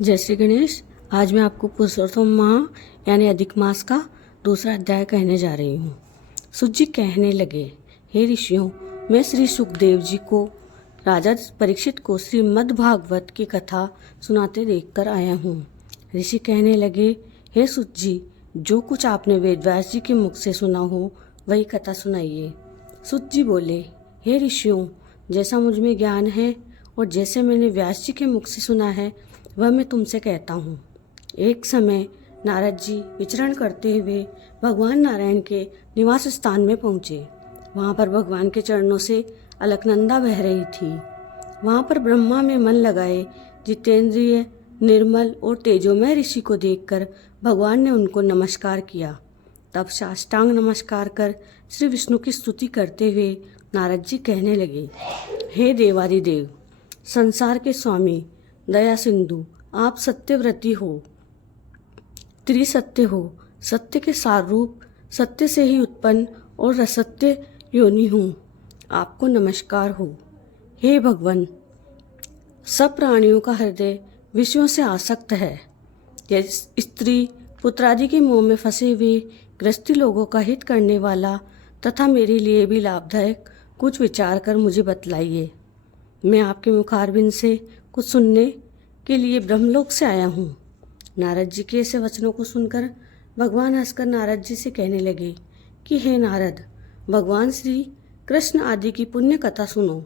जय श्री गणेश। आज मैं आपको पुरुषोत्तम माह यानी अधिक मास का दूसरा अध्याय कहने जा रही हूँ। सुत जी कहने लगे, हे ऋषियों, मैं श्री सुखदेव जी को राजा परीक्षित को श्रीमद् भागवत की कथा सुनाते देखकर आया हूँ। ऋषि कहने लगे, हे सुत जी, जो कुछ आपने वेदव्यास जी के मुख से सुना हो वही कथा सुनाइए। सुत जी बोले, हे ऋषियों, जैसा मुझ में ज्ञान है और जैसे मैंने व्यास जी के मुख से सुना है वह मैं तुमसे कहता हूँ। एक समय नारद जी विचरण करते हुए भगवान नारायण के निवास स्थान में पहुँचे। वहाँ पर भगवान के चरणों से अलकनंदा बह रही थी। वहाँ पर ब्रह्मा में मन लगाए जितेंद्रिय, निर्मल और तेजोमय ऋषि को देखकर भगवान ने उनको नमस्कार किया। तब साष्टांग नमस्कार कर श्री विष्णु की स्तुति करते हुए नारद जी कहने लगे, हे देवादिदेव, संसार के स्वामी, दया सिंधु, आप सत्यव्रती हो, त्रिसत्य हो, सत्य के सार रूप, सत्य से ही उत्पन्न और असत्य योनि हूँ। आपको नमस्कार हो। हे भगवान, सब प्राणियों का हृदय विषयों से आसक्त है। यह स्त्री पुत्रादि के मोह में फंसे हुए गृहस्थी लोगों का हित करने वाला तथा मेरे लिए भी लाभदायक कुछ विचार कर मुझे बतलाइए। मैं आपके मुखारबिंद से कुछ सुनने के लिए ब्रह्मलोक से आया हूँ। नारद जी के ऐसे वचनों को सुनकर भगवान हंसकर नारद जी से कहने लगे कि हे नारद, भगवान श्री कृष्ण आदि की पुण्य कथा सुनो।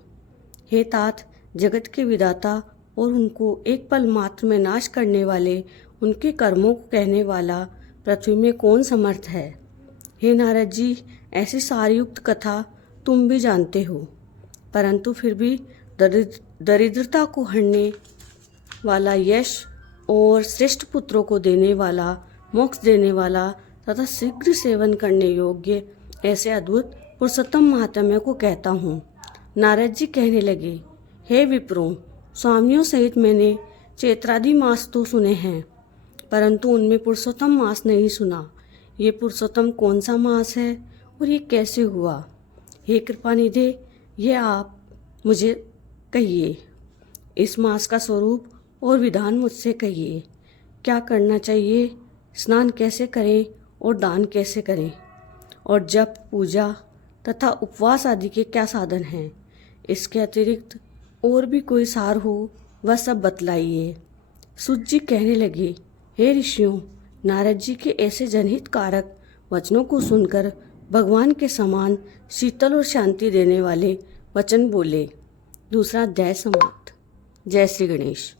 हे तात, जगत के विधाता और उनको एक पल मात्र में नाश करने वाले उनके कर्मों को कहने वाला पृथ्वी में कौन समर्थ है। हे नारद जी, ऐसी सारयुक्त कथा तुम भी जानते हो, परंतु फिर भी दरिद्रता को हरने वाला, यश और श्रेष्ठ पुत्रों को देने वाला, मोक्ष देने वाला तथा शीघ्र सेवन करने योग्य ऐसे अद्भुत पुरुषोत्तम महात्म्य को कहता हूँ। नारद जी कहने लगे, हे विप्रों, स्वामियों सहित मैंने चैत्रादि मास तो सुने हैं, परंतु उनमें पुरुषोत्तम मास नहीं सुना। ये पुरुषोत्तम कौन सा मास है और ये कैसे हुआ? हे कृपानिधे, ये आप मुझे कहिए। इस मास का स्वरूप और विधान मुझसे कहिए। क्या करना चाहिए, स्नान कैसे करें और दान कैसे करें, और जप, पूजा तथा उपवास आदि के क्या साधन हैं। इसके अतिरिक्त और भी कोई सार हो वह सब बतलाइए। सुत जी कहने लगे, हे ऋषियों, नारद जी के ऐसे जनहित कारक वचनों को सुनकर भगवान के समान शीतल और शांति देने वाले वचन बोले। दूसरा अध्याय समाप्त। जय श्री गणेश।